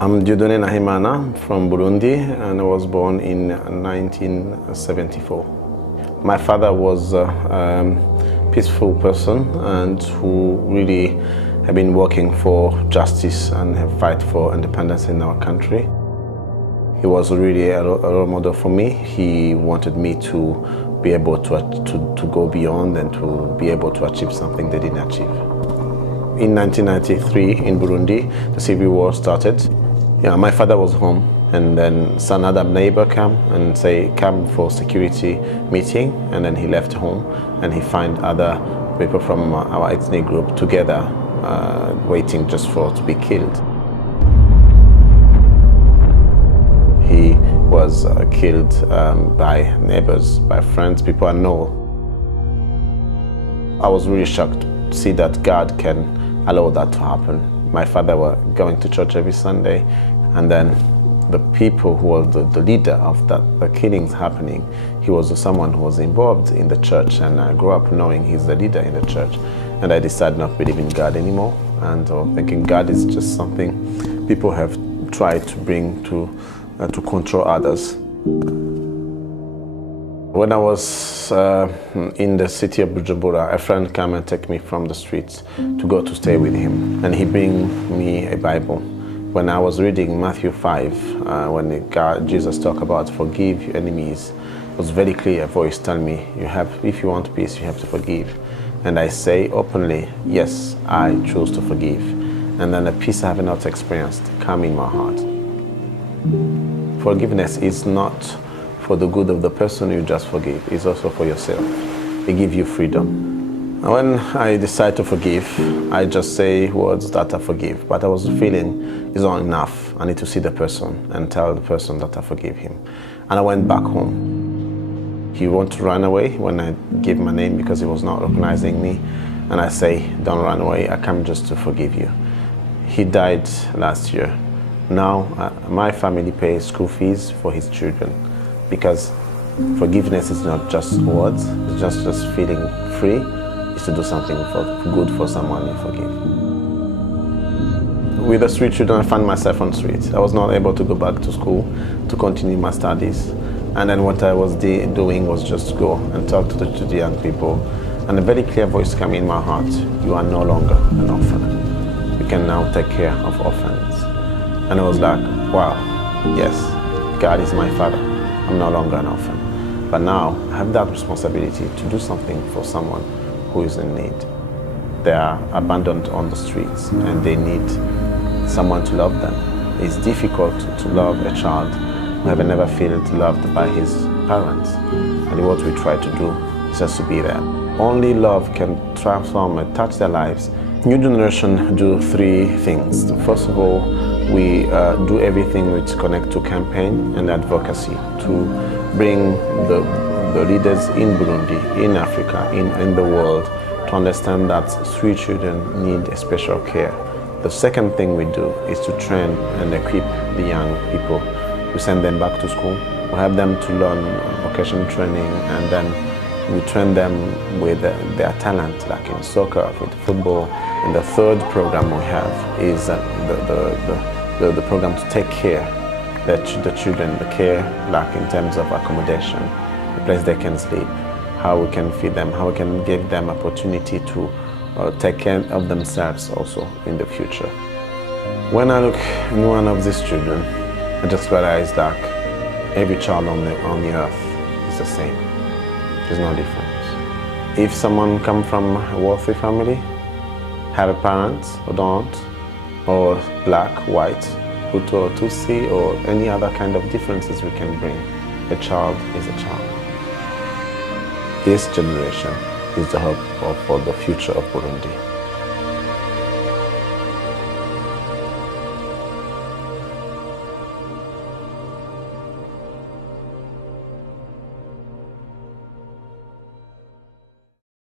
I'm Dieudonne Nahimana from Burundi, and I was born in 1974. My father was a peaceful person and who really had been working for justice and fight for independence in our country. He was really a role model for me. He wanted me to be able to go beyond and to be able to achieve something they didn't achieve. In 1993 in Burundi, the civil war started. My father was home, and then another neighbor came and come for security meeting, and then he left home and he find other people from our ethnic group together waiting just to be killed. He was killed by neighbors, by friends, people I know. I was really shocked to see that God can allow that to happen. My father was going to church every Sunday, and then the people who was the leader of the killings happening, he was someone who was involved in the church, and I grew up knowing he's the leader in the church. And I decided not to believe in God anymore, and thinking God is just something people have tried to bring to control others. When I was in the city of Bujumbura, a friend came and took me from the streets to go to stay with him, and he bring me a Bible. When I was reading Matthew 5, when Jesus talked about forgive your enemies, it was very clear voice telling me, if you want peace, you have to forgive. And I say openly, yes, I choose to forgive. And then the peace I have not experienced come in my heart. Forgiveness is not for the good of the person you just forgive, it's also for yourself. It gives you freedom. When I decide to forgive, I just say words that I forgive, but I was feeling it's not enough. I need to see the person and tell the person that I forgive him. And I went back home. He wanted to run away when I gave my name because he was not recognizing me. And I say, don't run away, I come just to forgive you. He died last year. Now my family pays school fees for his children, because forgiveness is not just words, it's just feeling free. It's to do something good for someone you forgive. With the street children, I found myself on the street. I was not able to go back to school to continue my studies. And then what I was doing was just go and talk to the young people. And a very clear voice came in my heart, you are no longer an orphan. You can now take care of orphans. And I was like, wow, yes, God is my father. I'm no longer an orphan. But now I have that responsibility to do something for someone who is in need. They are abandoned on the streets and they need someone to love them. It's difficult to love a child who have never felt loved by his parents. And what we try to do is just to be there. Only love can transform and touch their lives. New generation do three things. First of all, we do everything which connect to campaign and advocacy to bring the leaders in Burundi, in Africa, in the world, to understand that street children need special care. The second thing we do is to train and equip the young people. We send them back to school. We have them to learn vocational training, and then we train them with their talent, like in soccer, with football. And the third program we have is the program to take care of the children, the care like in terms of accommodation, the place they can sleep, how we can feed them, how we can give them opportunity to take care of themselves also in the future. When I look in one of these children, I just realize that every child on the earth is the same. There's no difference. If someone comes from a wealthy family, have a parent or don't, or black, white, Hutu or Tutsi, or any other kind of differences we can bring, a child is a child. This generation is the hope for the future of Burundi.